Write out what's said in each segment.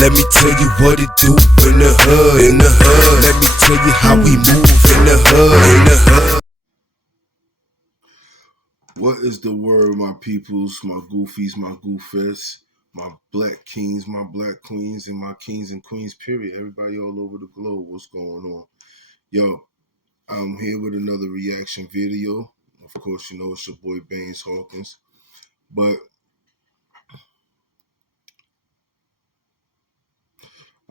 Let me tell you what it do in the hood. In the hood. Let me tell you how we move in the hood. In the hood. What is the word, my peoples, my goofies, my goofettes, my black kings, my black queens, and my kings and queens, period. Everybody all over the globe, what's going on? Yo, I'm here with another reaction video. Of course, you know it's your boy Baines Hawkins. But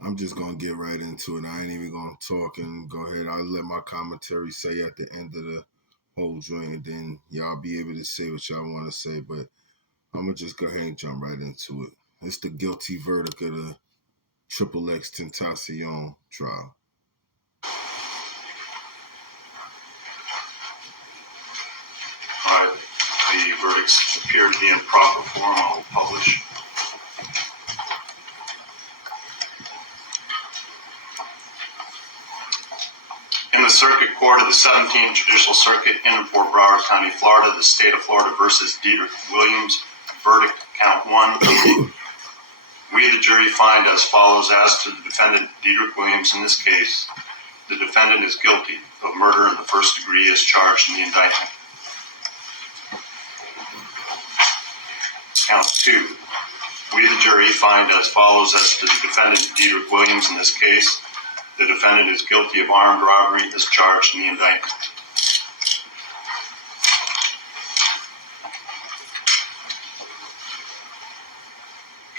I'm just going to get right into it. I ain't even going to talk and go ahead. I'll let my commentary say at the end of the whole joint, and then y'all be able to say what y'all want to say. But I'm going to just go ahead and jump right into it. It's the guilty verdict of the Xxxtentacion trial. Alright, the verdicts appear to be in proper form. I will publish. In the Circuit Court of the 17th Judicial Circuit in Fort Broward County, Florida, the state of Florida versus Dedrick Williams, verdict count 1. We, the jury, find as follows as to the defendant, Dedrick Williams, in this case. The defendant is guilty of murder in the first degree as charged in the indictment. Count 2. We, the jury, find as follows as to the defendant, Dedrick Williams, in this case. The defendant is guilty of armed robbery as charged in the indictment.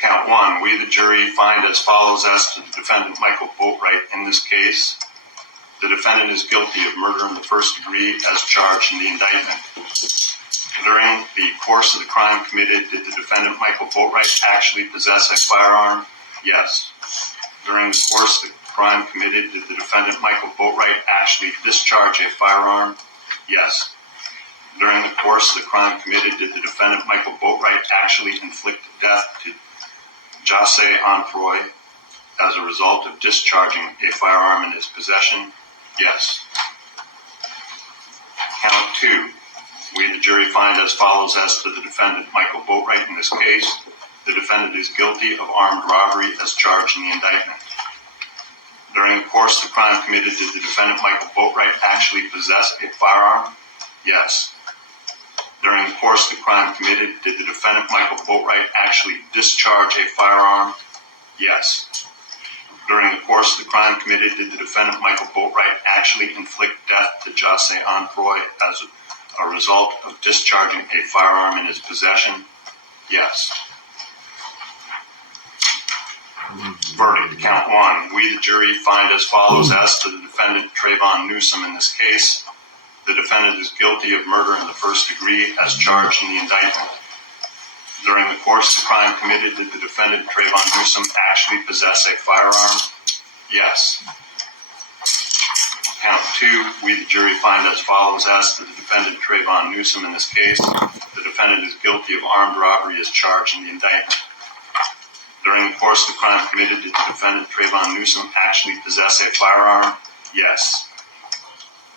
Count 1. We, the jury, find as follows as to the defendant, Michael Boatwright, in this case. The defendant is guilty of murder in the first degree as charged in the indictment. During the course of the crime committed, did the defendant, Michael Boatwright, actually possess a firearm? Yes. During the course of the crime committed, did the defendant, Michael Boatwright, actually discharge a firearm? Yes. During the course of the crime committed, did the defendant, Michael Boatwright, actually inflict death to Xxxtentacion as a result of discharging a firearm in his possession? Yes. Count 2. We, the jury, find as follows as to the defendant, Michael Boatwright, in this case. The defendant is guilty of armed robbery as charged in the indictment. During the course of the crime committed, did the defendant, Michael Boatwright, actually possess a firearm? Yes. During the course of the crime committed, did the defendant, Michael Boatwright, actually discharge a firearm? Yes. During the course of the crime committed, did the defendant, Michael Boatwright, actually inflict death to Xxxtentacion as a result of discharging a firearm in his possession? Yes. Verdict, count 1. We, the jury, find as follows as to the defendant, Trayvon Newsom, in this case. The defendant is guilty of murder in the first degree as charged in the indictment. During the course of the crime committed, did the defendant, Trayvon Newsom, actually possess a firearm? Yes. Count 2. We, the jury, find as follows as to the defendant, Trayvon Newsom, in this case. The defendant is guilty of armed robbery as charged in the indictment. During the course of the crime committed, did the defendant, Trayvon Newsom, actually possess a firearm? Yes.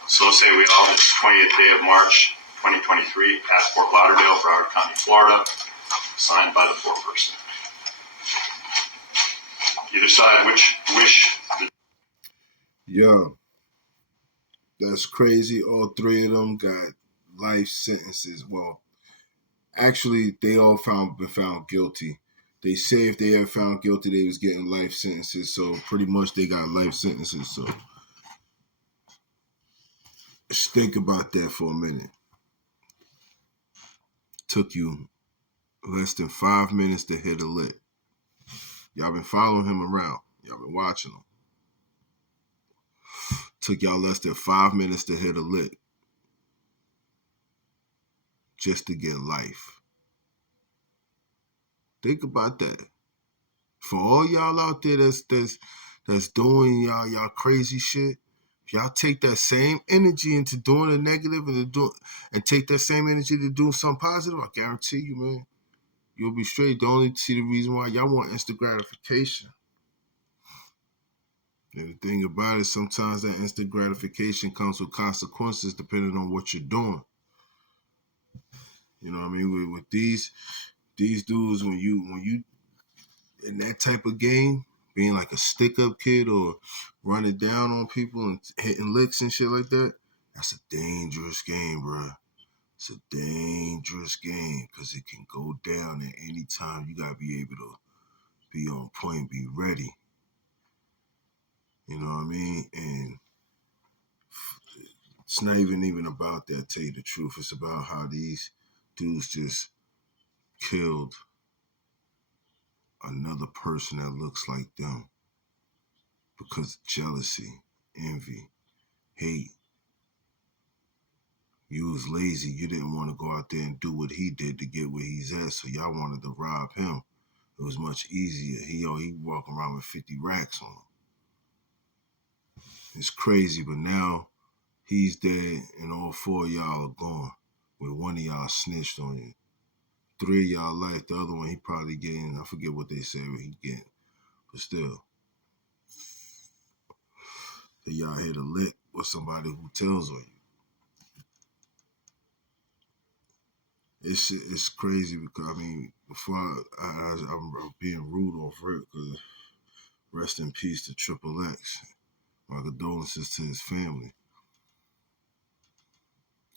So say we all, it's 20th day of March, 2023, at Fort Lauderdale, Broward County, Florida, signed by the foreperson. You decide which wish. Yo, that's crazy. All three of them got life sentences. Well, actually, they all been found guilty. They say if they had found guilty, they was getting life sentences. So pretty much they got life sentences. So just think about that for a minute. Took you less than 5 minutes to hit a lick. Y'all been following him around. Y'all been watching him. Took y'all less than 5 minutes to hit a lick. Just to get life. Think about that. For all y'all out there that's doing y'all crazy shit, if y'all take that same energy into doing the negative and take that same energy to do something positive, I guarantee you, man, you'll be straight. The only reason why y'all want instant gratification. And the thing about it, sometimes that instant gratification comes with consequences depending on what you're doing. You know what I mean? With these dudes, when you in that type of game, being like a stick-up kid or running down on people and hitting licks and shit like that, that's a dangerous game, bro. It's a dangerous game because it can go down at any time. You got to be able to be on point, be ready. You know what I mean? And it's not even about that, tell you the truth. It's about how these dudes just killed another person that looks like them because of jealousy, envy, hate. You was lazy. You didn't want to go out there and do what he did to get where he's at, so y'all wanted to rob him. It was much easier. He walking around with 50 racks on him. It's crazy, but now he's dead and all 4 of y'all are gone. With 1 of y'all snitched on you. 3 of y'all life. The other one, he probably getting, I forget what they say what he getting. But still. So y'all hit a lick with somebody who tells on you. It's crazy because, I mean, before I'm being rude off rip because rest in peace to Triple X. My condolences to his family.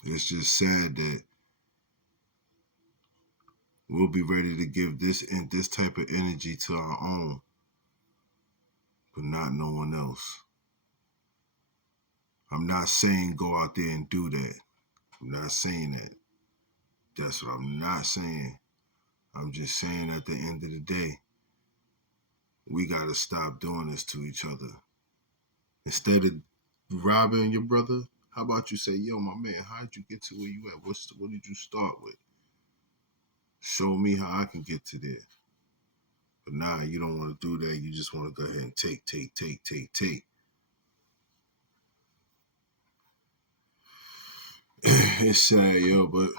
It's just sad that we'll be ready to give this type of energy to our own, but not no one else. I'm not saying go out there and do that. I'm not saying that. That's what I'm not saying. I'm just saying at the end of the day, we got to stop doing this to each other. Instead of robbing your brother, how about you say, yo, my man, how'd you get to where you at? What did you start with? Show me how I can get to there. But nah, you don't want to do that. You just want to go ahead and take. It's sad, yo, but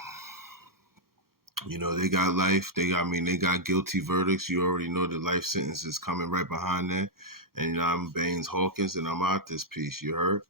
you know, they got life. They got guilty verdicts. You already know the life sentence is coming right behind that. And I'm Baines Hawkins, and I'm out this piece. You heard?